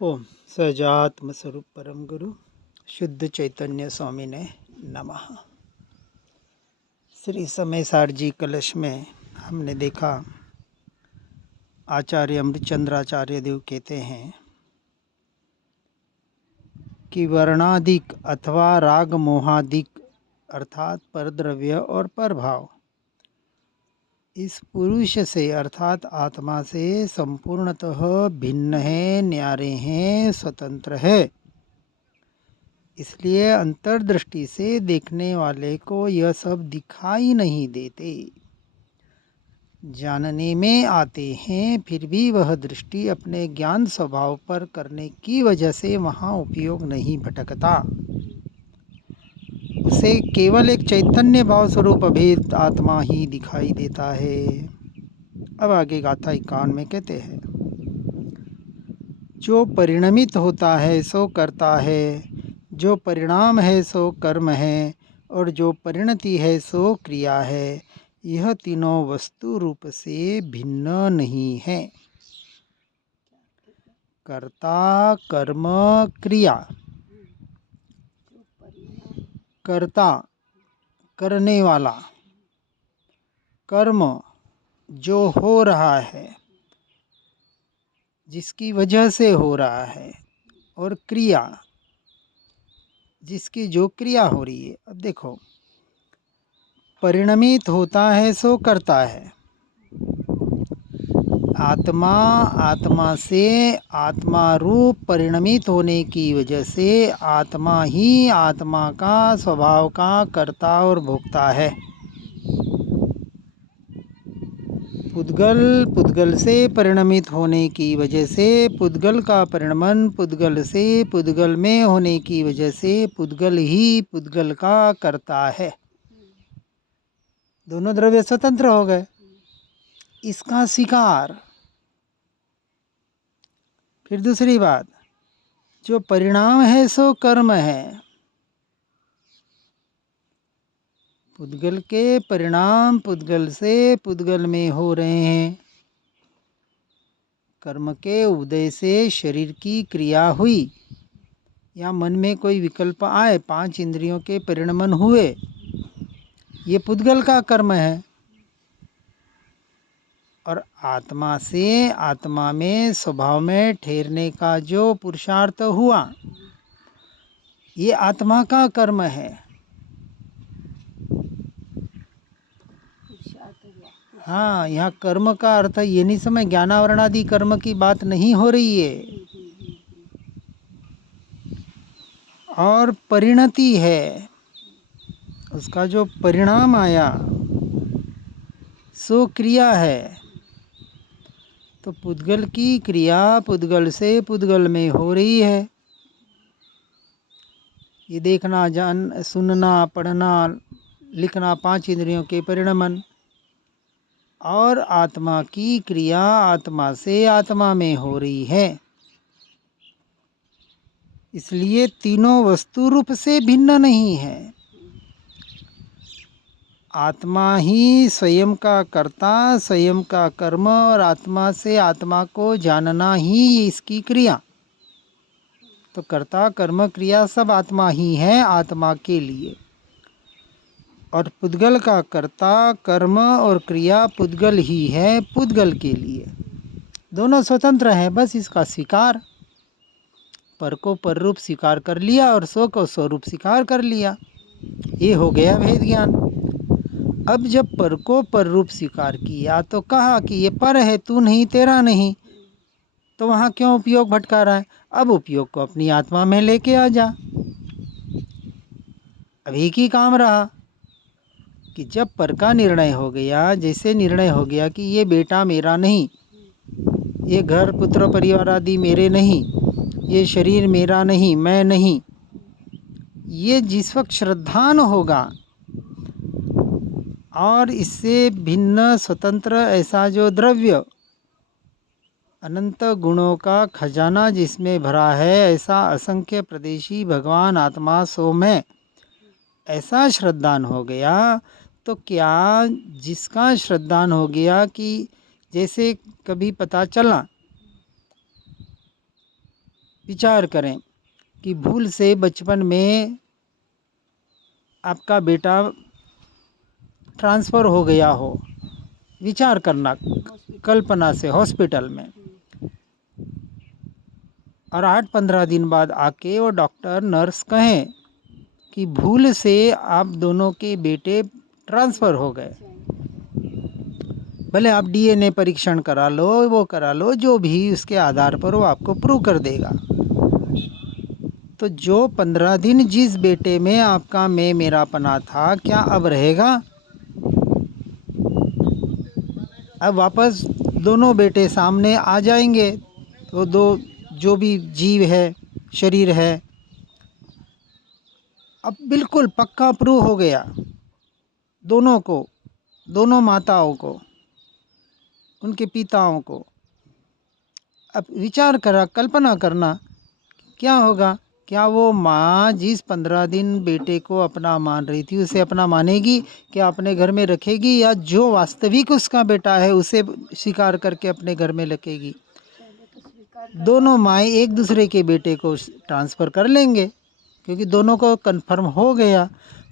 ओम सहजात्म स्वरूप परम गुरु शुद्ध चैतन्य स्वामी ने नमः। श्री समय सारजी कलश में हमने देखा, आचार्य अमृतचंद्राचार्य देव कहते हैं कि वर्णाधिक अथवा राग मोहाधिक अर्थात परद्रव्य और परभाव इस पुरुष से अर्थात आत्मा से संपूर्णतः भिन्न है, न्यारे हैं, स्वतंत्र है। इसलिए अंतर्दृष्टि से देखने वाले को यह सब दिखाई नहीं देते, जानने में आते हैं, फिर भी वह दृष्टि अपने ज्ञान स्वभाव पर करने की वजह से वहाँ उपयोग नहीं भटकता। उसे केवल एक चैतन्य भाव स्वरूप अभेद आत्मा ही दिखाई देता है। अब आगे गाथा 51 में कहते हैं, जो परिणमित होता है सो करता है, जो परिणाम है सो कर्म है, और जो परिणति है सो क्रिया है। यह तीनों वस्तु रूप से भिन्न नहीं है। कर्ता, कर्म, क्रिया। कर्ता करने वाला, कर्म जो हो रहा है, जिसकी वजह से हो रहा है, और क्रिया जिसकी जो क्रिया हो रही है। अब देखो, परिणमित होता है सो करता है। आत्मा, आत्मा से आत्मा रूप परिणमित होने की वजह से आत्मा ही आत्मा का स्वभाव का कर्ता और भोक्ता है। पुद्गल, पुद्गल से परिणमित होने की वजह से पुद्गल का परिणमन पुद्गल से पुद्गल में होने की वजह से पुद्गल ही पुद्गल का कर्ता है। दोनों द्रव्य स्वतंत्र हो गए। इसका स्वीकार। फिर दूसरी बात, जो परिणाम है सो कर्म है। पुद्गल के परिणाम पुद्गल से पुद्गल में हो रहे हैं। कर्म के उदय से शरीर की क्रिया हुई, या मन में कोई विकल्प आए, 5 इंद्रियों के परिणमन हुए, ये पुद्गल का कर्म है। और आत्मा से आत्मा में स्वभाव में ठहरने का जो पुरुषार्थ हुआ, ये आत्मा का कर्म है। हाँ, यहाँ कर्म का अर्थ ये नहीं समझ, ज्ञानावरण आदि कर्म की बात नहीं हो रही है। और परिणति है, उसका जो परिणाम आया सो क्रिया है। तो पुद्गल की क्रिया पुद्गल से पुद्गल में हो रही है। ये देखना, जान, सुनना, पढ़ना, लिखना, 5 इंद्रियों के परिणमन, और आत्मा की क्रिया आत्मा से आत्मा में हो रही है। इसलिए तीनों वस्तु रूप से भिन्न नहीं है। आत्मा ही स्वयं का कर्ता, स्वयं का कर्म, और आत्मा से आत्मा को जानना ही इसकी क्रिया। तो कर्ता, कर्म, क्रिया सब आत्मा ही है, आत्मा के लिए। और पुद्गल का कर्ता, कर्म और क्रिया पुद्गल ही है, पुद्गल के लिए। दोनों स्वतंत्र हैं, बस इसका स्वीकार। पर को पर रूप स्वीकार कर लिया और स्व को स्वरूप स्वीकार कर लिया, ये हो गया भेद ज्ञान। अब जब पर को पर रूप स्वीकार किया तो कहा कि ये पर है, तू नहीं, तेरा नहीं, तो वहाँ क्यों उपयोग भटका रहा है? अब उपयोग को अपनी आत्मा में लेके आ जा। अभी की काम रहा कि जब पर का निर्णय हो गया, जैसे निर्णय हो गया कि ये बेटा मेरा नहीं, ये घर, पुत्र, परिवार आदि मेरे नहीं, ये शरीर मेरा नहीं, मैं नहीं, ये जिस वक्त श्रद्धान होगा और इससे भिन्न स्वतंत्र ऐसा जो द्रव्य, अनंत गुणों का खजाना जिसमें भरा है, ऐसा असंख्य प्रदेशी भगवान आत्मा सो में ऐसा श्रद्धान हो गया, तो क्या जिसका श्रद्धान हो गया कि जैसे कभी पता चला विचार करें कि भूल से बचपन में आपका बेटा ट्रांसफ़र हो गया हो, विचार करना कल्पना से हॉस्पिटल में, और 8-15 दिन बाद आके वो डॉक्टर नर्स कहें कि भूल से आप दोनों के बेटे ट्रांसफ़र हो गए। भले आप डीएनए परीक्षण करा लो, वो करा लो, जो भी उसके आधार पर वो आपको प्रूव कर देगा। तो जो 15 दिन जिस बेटे में आपका मैं मेरापना था, क्या अब रहेगा? अब वापस दोनों बेटे सामने आ जाएंगे। तो दो जो भी जीव है, शरीर है, अब बिल्कुल पक्का प्रूव हो गया दोनों को, दोनों माताओं को, उनके पिताओं को। अब विचार करा, कल्पना करना क्या होगा। क्या वो माँ जिस 15 दिन बेटे को अपना मान रही थी उसे अपना मानेगी, क्या अपने घर में रखेगी, या जो वास्तविक उसका बेटा है उसे स्वीकार करके अपने घर में रखेगी? दोनों माएँ एक दूसरे के बेटे को ट्रांसफ़र कर लेंगे, क्योंकि दोनों को कन्फर्म हो गया,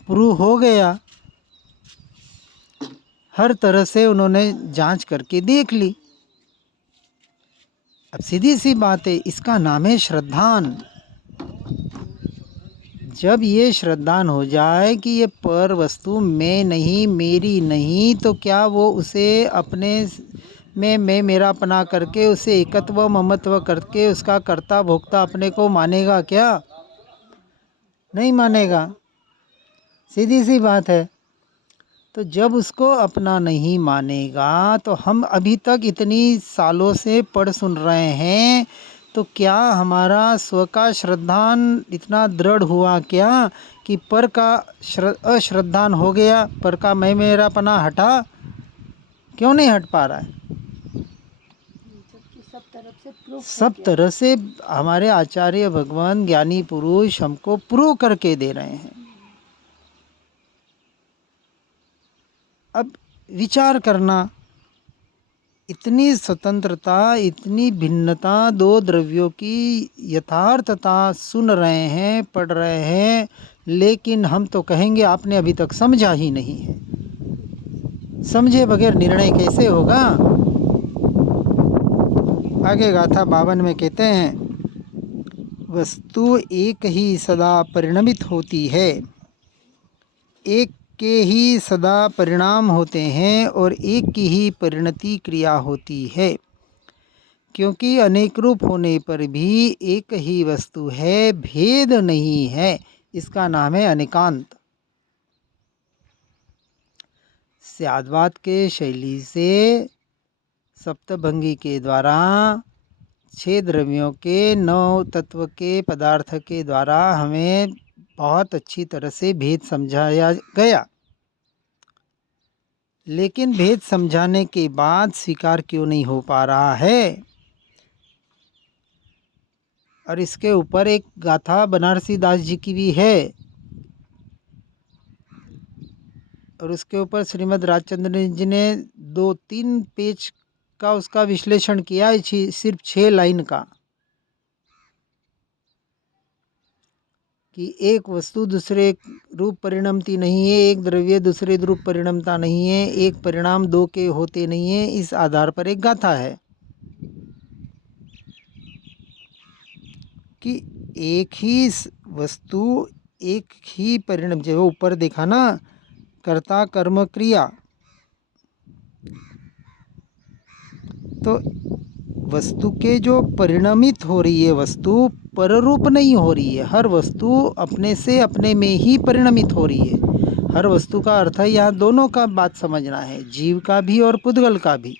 प्रूव हो गया, हर तरह से उन्होंने जांच करके देख ली। अब सीधी सी बात है, इसका नाम है श्रद्धान। जब ये श्रद्धान हो जाए कि ये पर वस्तु मैं नहीं, मेरी नहीं, तो क्या वो उसे अपने में मैं मेरापना करके उसे एकत्व ममत्व करके उसका कर्ता भोक्ता अपने को मानेगा? क्या नहीं मानेगा। सीधी सी बात है। तो जब उसको अपना नहीं मानेगा, तो हम अभी तक इतनी सालों से पढ़ सुन रहे हैं, तो क्या हमारा स्व का श्रद्धान इतना दृढ़ हुआ क्या कि पर का अश्रद्धान हो गया? पर का मैं मेरापना हटा? क्यों नहीं हट पा रहा है? सब तरह से हमारे आचार्य भगवान ज्ञानी पुरुष हमको प्रूव करके दे रहे हैं। अब विचार करना, इतनी स्वतंत्रता, इतनी भिन्नता, दो द्रव्यों की यथार्थता सुन रहे हैं, पढ़ रहे हैं, लेकिन हम तो कहेंगे आपने अभी तक समझा ही नहीं है। समझे बगैर निर्णय कैसे होगा? आगे गाथा 52 में कहते हैं, वस्तु एक ही सदा परिणमित होती है, एक के ही सदा परिणाम होते हैं और एक की ही परिणति क्रिया होती है, क्योंकि अनेक रूप होने पर भी एक ही वस्तु है, भेद नहीं है। इसका नाम है अनेकांत। स्याद्वात के शैली से सप्तभंगी के द्वारा 6 द्रव्यों के 9 तत्व के पदार्थ के द्वारा हमें बहुत अच्छी तरह से भेद समझाया गया, लेकिन भेद समझाने के बाद स्वीकार क्यों नहीं हो पा रहा है? और इसके ऊपर एक गाथा बनारसी दास जी की भी है, और उसके ऊपर श्रीमद् राजचंद्र जी ने 2-3 पेज का उसका विश्लेषण किया है, सिर्फ 6 लाइन का, कि एक वस्तु दूसरे रूप परिणमती नहीं है, एक द्रव्य दूसरे रूप परिणमता नहीं है, एक परिणाम दो के होते नहीं है। इस आधार पर एक गाथा है कि एक ही वस्तु एक ही परिणाम, जो ऊपर देखा ना, कर्ता कर्म क्रिया, तो वस्तु के जो परिणमित हो रही है, वस्तु पररूप नहीं हो रही है। हर वस्तु अपने से अपने में ही परिणमित हो रही है। हर वस्तु का अर्थ है यहाँ दोनों का बात समझना है, जीव का भी और पुद्गल का भी।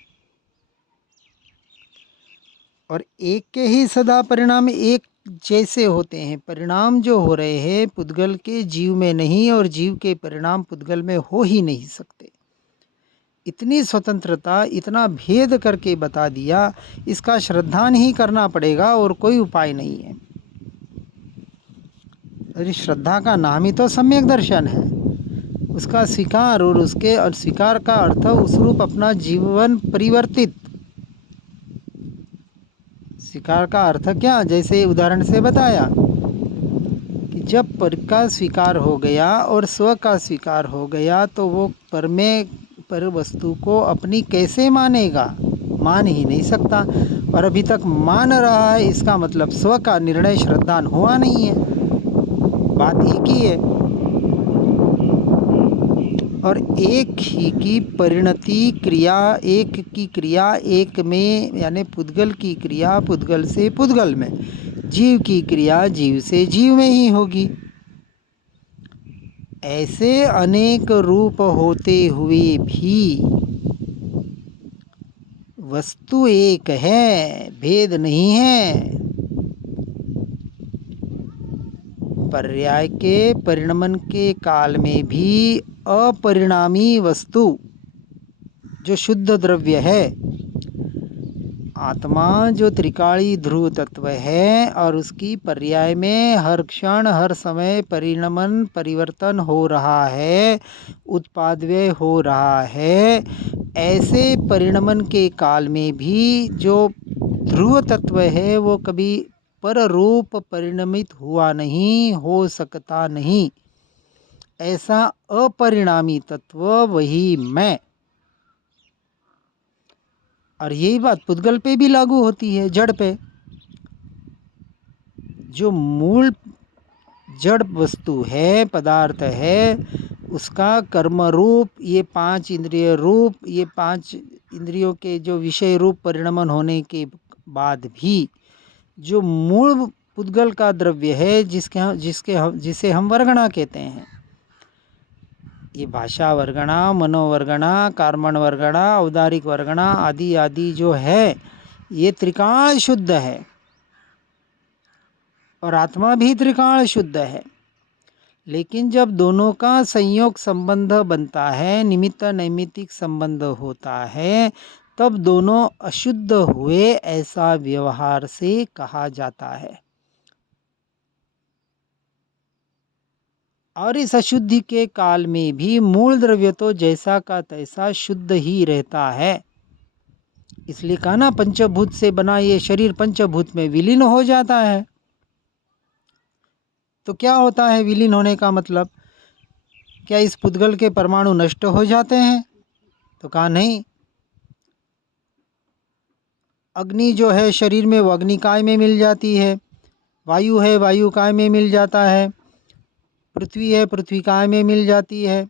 और एक के ही सदा परिणाम एक जैसे होते हैं। परिणाम जो हो रहे हैं पुद्गल के जीव में नहीं, और जीव के परिणाम पुद्गल में हो ही नहीं सकते। इतनी स्वतंत्रता, इतना भेद करके बता दिया, इसका श्रद्धान ही करना पड़ेगा और कोई उपाय नहीं है। अरे श्रद्धा का नाम ही तो सम्यक दर्शन है। उसका स्वीकार और उसके अस्वीकार का अर्थ उस रूप अपना जीवन परिवर्तित। स्वीकार का अर्थ क्या, जैसे उदाहरण से बताया कि जब पर का स्वीकार हो गया और स्व का स्वीकार हो गया तो वो पर वस्तु को अपनी कैसे मानेगा, मान ही नहीं सकता। और अभी तक मान रहा है, इसका मतलब स्व का निर्णय श्रद्धान हुआ नहीं है। बात एक ही है। और एक ही की परिणति क्रिया, एक की क्रिया एक में, यानी पुद्गल की क्रिया पुद्गल से पुद्गल में, जीव की क्रिया जीव से जीव में ही होगी। ऐसे अनेक रूप होते हुए भी वस्तु एक है, भेद नहीं है। पर्याय के परिणमन के काल में भी अपरिणामी वस्तु जो शुद्ध द्रव्य है, आत्मा जो त्रिकाली ध्रुव तत्व है, और उसकी पर्याय में हर क्षण हर समय परिणमन परिवर्तन हो रहा है, उत्पादव्यय हो रहा है। ऐसे परिणमन के काल में भी जो ध्रुव तत्व है वो कभी पर रूप परिणमित हुआ नहीं, हो सकता नहीं। ऐसा अपरिणामी तत्व वही मैं। और यही बात पुद्गल पे भी लागू होती है, जड़ पे। जो मूल जड़ वस्तु है, पदार्थ है, उसका कर्म रूप, ये 5 इंद्रिय रूप, ये 5 इंद्रियों के जो विषय रूप परिणमन होने के बाद भी जो मूल पुद्गल का द्रव्य है, जिसे हम वर्गणा कहते हैं, ये भाषा वर्गणा, मनोवर्गणा, कार्मण वर्गणा, औदारिक वर्गणा आदि आदि जो है, ये त्रिकाल शुद्ध है। और आत्मा भी त्रिकाल शुद्ध है। लेकिन जब दोनों का संयोग संबंध बनता है, निमित्त नैमित्तिक संबंध होता है, तब दोनों अशुद्ध हुए ऐसा व्यवहार से कहा जाता है। और इस अशुद्धि के काल में भी मूल द्रव्य तो जैसा का तैसा शुद्ध ही रहता है। इसलिए कहा ना, पंचभूत से बना ये शरीर पंचभूत में विलीन हो जाता है। तो क्या होता है विलीन होने का मतलब? क्या इस पुद्गल के परमाणु नष्ट हो जाते हैं? तो कहा नहीं। अग्नि जो है शरीर में, वो अग्निकाय में मिल जाती है। वायु है, वायुकाय में मिल जाता है। पृथ्वी है, पृथ्वीकाय में मिल जाती है।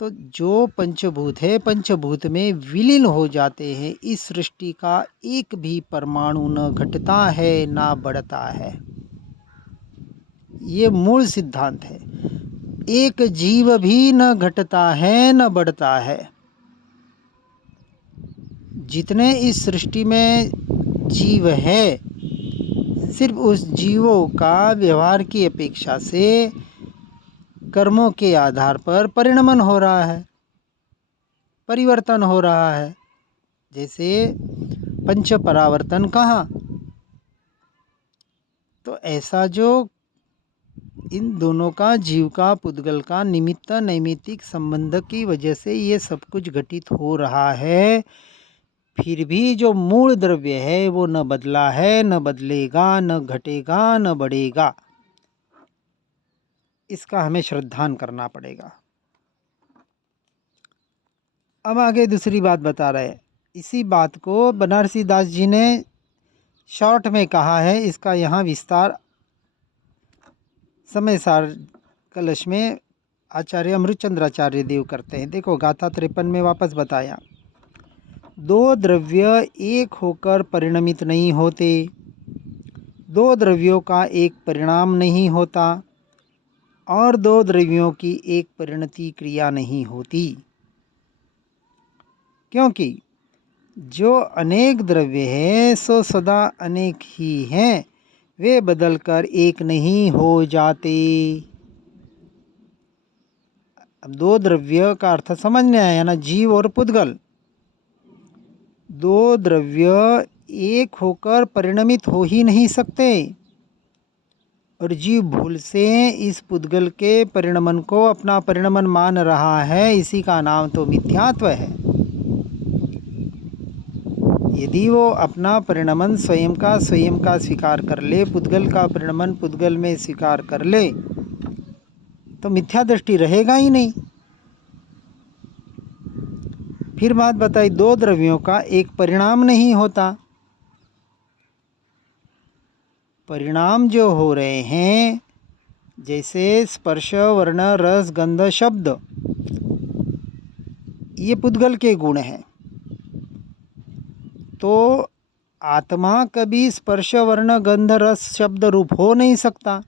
तो जो पंचभूत है, पंचभूत में विलीन हो जाते हैं। इस सृष्टि का एक भी परमाणु न घटता है ना बढ़ता है। ये मूल सिद्धांत है। एक जीव भी न घटता है न बढ़ता है। जितने इस सृष्टि में जीव है, सिर्फ उस जीवों का व्यवहार की अपेक्षा से कर्मों के आधार पर परिणमन हो रहा है, परिवर्तन हो रहा है। जैसे पंच परावर्तन कहा, तो ऐसा जो इन दोनों का, जीव का पुद्गल का निमित्त नैमित्तिक संबंध की वजह से ये सब कुछ घटित हो रहा है, फिर भी जो मूल द्रव्य है वो न बदला है, न बदलेगा, न घटेगा, न बढ़ेगा। इसका हमें श्रद्धान करना पड़ेगा। अब आगे दूसरी बात बता रहे हैं। इसी बात को बनारसी दास जी ने शॉर्ट में कहा है, इसका यहाँ विस्तार समय सार कलश में आचार्य अमृतचंद्राचार्य देव करते हैं। देखो, गाथा 53 में वापस बताया, दो द्रव्य एक होकर परिणमित नहीं होते, दो द्रव्यों का एक परिणाम नहीं होता, और दो द्रव्यों की एक परिणति क्रिया नहीं होती। क्योंकि जो अनेक द्रव्य है सो सदा अनेक ही हैं, वे बदलकर एक नहीं हो जाते। अब दो द्रव्य का अर्थ समझने आया ना, जीव और पुद्गल। दो द्रव्य एक होकर परिणमित हो ही नहीं सकते, और जीव भूल से इस पुद्गल के परिणमन को अपना परिणमन मान रहा है। इसी का नाम तो मिथ्यात्व है। यदि वो अपना परिणमन स्वयं का स्वीकार कर ले, पुद्गल का परिणमन पुद्गल में स्वीकार कर ले, तो मिथ्या दृष्टि रहेगा ही नहीं। फिर बात बताई, दो द्रव्यों का एक परिणाम नहीं होता। परिणाम जो हो रहे हैं, जैसे स्पर्श, वर्ण, रस, गंध, शब्द, ये पुद्गल के गुण हैं। तो आत्मा कभी स्पर्श, वर्ण, गंध, रस, शब्द रूप हो नहीं सकता।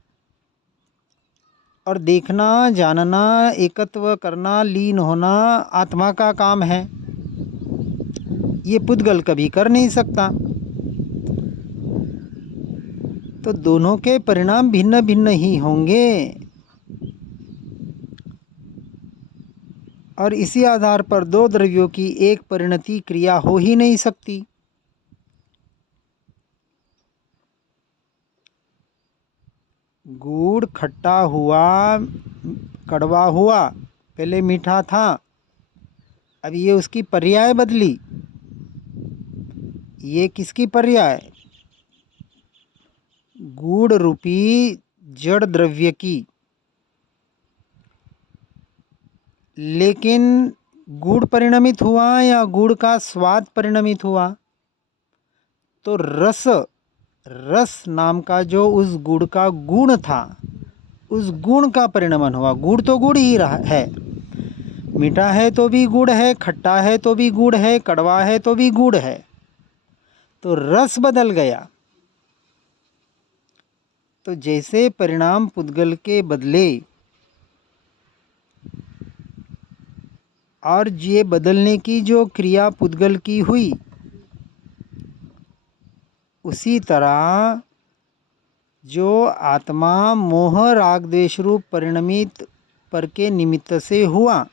और देखना, जानना, एकत्व करना, लीन होना आत्मा का काम है, ये पुद्गल कभी कर नहीं सकता। तो दोनों के परिणाम भिन्न भिन्न ही होंगे, और इसी आधार पर दो द्रव्यों की एक परिणति क्रिया हो ही नहीं सकती। गुड़ खट्टा हुआ, कड़वा हुआ, पहले मीठा था, अब ये उसकी पर्याय बदली। ये किसकी पर्याय? गुड़ रूपी जड़ द्रव्य की। लेकिन गुड़ परिणमित हुआ या गुड़ का स्वाद परिणमित हुआ? तो रस नाम का जो उस गुड़ का गुण था, उस गुण का परिणमन हुआ। गुड़ तो गुड़ ही रहा है, मीठा है तो भी गुड़ है, खट्टा है तो भी गुड़ है, कड़वा है तो भी गुड़ है। तो रस बदल गया। तो जैसे परिणाम पुद्गल के बदले, और ये बदलने की जो क्रिया पुद्गल की हुई, उसी तरह जो आत्मा मोह राग द्वेष रूप परिणमित पर के निमित्त से हुआ,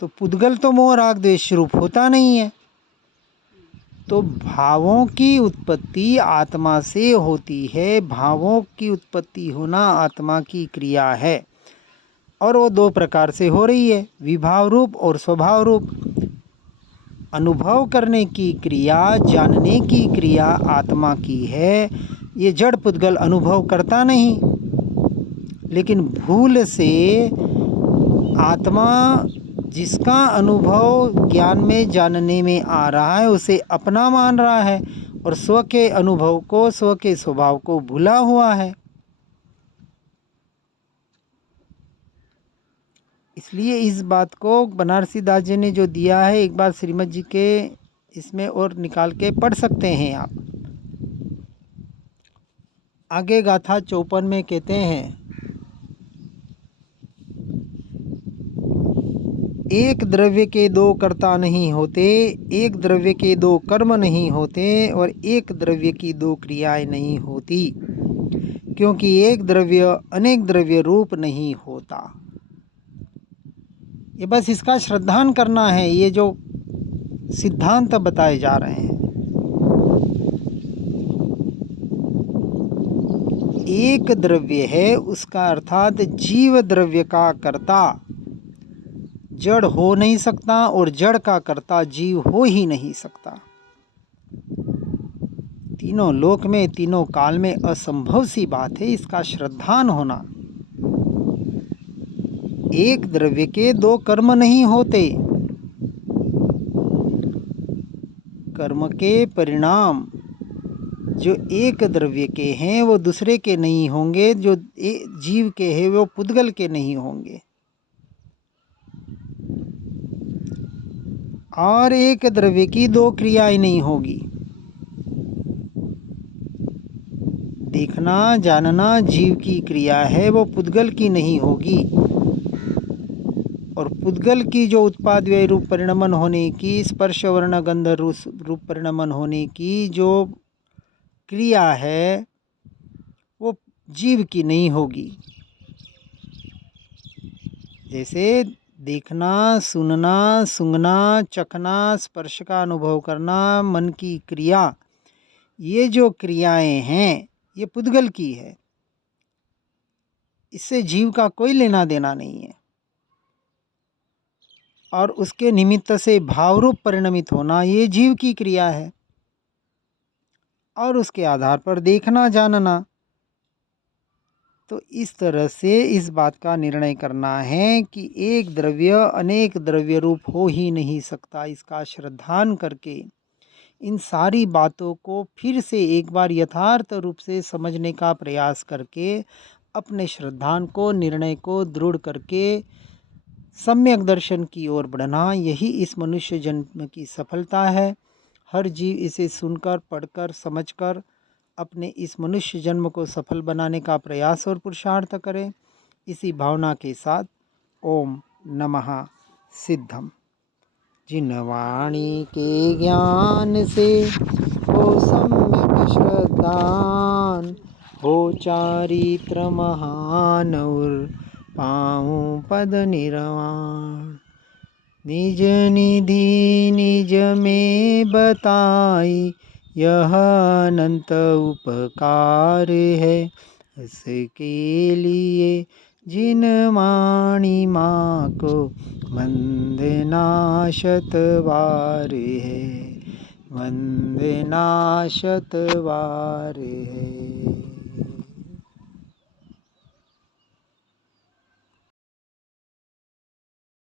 तो पुद्गल तो मोह राग द्वेष रूप होता नहीं है। तो भावों की उत्पत्ति आत्मा से होती है, भावों की उत्पत्ति होना आत्मा की क्रिया है, और वो दो प्रकार से हो रही है, विभाव रूप और स्वभाव रूप। अनुभव करने की क्रिया, जानने की क्रिया आत्मा की है, ये जड़ पुद्गल अनुभव करता नहीं। लेकिन भूल से आत्मा जिसका अनुभव ज्ञान में, जानने में आ रहा है, उसे अपना मान रहा है, और स्व के अनुभव को, स्व के स्वभाव को भूला हुआ है। इसलिए इस बात को बनारसी दास जी ने जो दिया है, एक बार श्रीमद जी के इसमें और निकाल के पढ़ सकते हैं आप। आगे गाथा 54 में कहते हैं, एक द्रव्य के दो कर्ता नहीं होते, एक द्रव्य के दो कर्म नहीं होते, और एक द्रव्य की दो क्रियाएं नहीं होती, क्योंकि एक द्रव्य अनेक द्रव्य रूप नहीं होता। ये बस इसका श्रद्धान करना है, ये जो सिद्धांत बताए जा रहे हैं। एक द्रव्य है, उसका अर्थात जीव द्रव्य का कर्ता जड़ हो नहीं सकता, और जड़ का कर्ता जीव हो ही नहीं सकता। तीनों लोक में, तीनों काल में असंभव सी बात है इसका श्रद्धान होना। एक द्रव्य के दो कर्म नहीं होते, कर्म के परिणाम जो एक द्रव्य के हैं वो दूसरे के नहीं होंगे, जो जीव के हैं वो पुद्गल के नहीं होंगे। और एक द्रव्य की दो क्रियाएं नहीं होगी। देखना, जानना जीव की क्रिया है, वो पुद्गल की नहीं होगी। और पुद्गल की जो उत्पाद व्यय रूप परिणमन होने की, स्पर्श वर्ण गंध रूप परिणमन होने की जो क्रिया है, वो जीव की नहीं होगी। जैसे देखना, सुनना, सूंघना, चखना, स्पर्श का अनुभव करना, मन की क्रिया, ये जो क्रियाएं हैं ये पुद्गल की है, इससे जीव का कोई लेना देना नहीं है। और उसके निमित्त से भावरूप परिणमित होना, ये जीव की क्रिया है। और उसके आधार पर देखना जानना। तो इस तरह से इस बात का निर्णय करना है कि एक द्रव्य अनेक द्रव्य रूप हो ही नहीं सकता। इसका श्रद्धान करके इन सारी बातों को फिर से एक बार यथार्थ रूप से समझने का प्रयास करके अपने श्रद्धान को, निर्णय को दृढ़ करके सम्यक दर्शन की ओर बढ़ना, यही इस मनुष्य जन्म की सफलता है। हर जीव इसे सुनकर, पढ़कर, समझकर अपने इस मनुष्य जन्म को सफल बनाने का प्रयास और पुरुषार्थ करे। इसी भावना के साथ ओम नमः सिद्धम। जिन वाणी के ज्ञान से हो सम्यक श्रद्धान, हो चारित्र महान और पाऊँ पद निर्वाण। निज निधि निज में बताई, यह अनंत उपकार है। इसके लिए जिन वाणी माँ को वंदना शतवार है, वंदना शतवार है।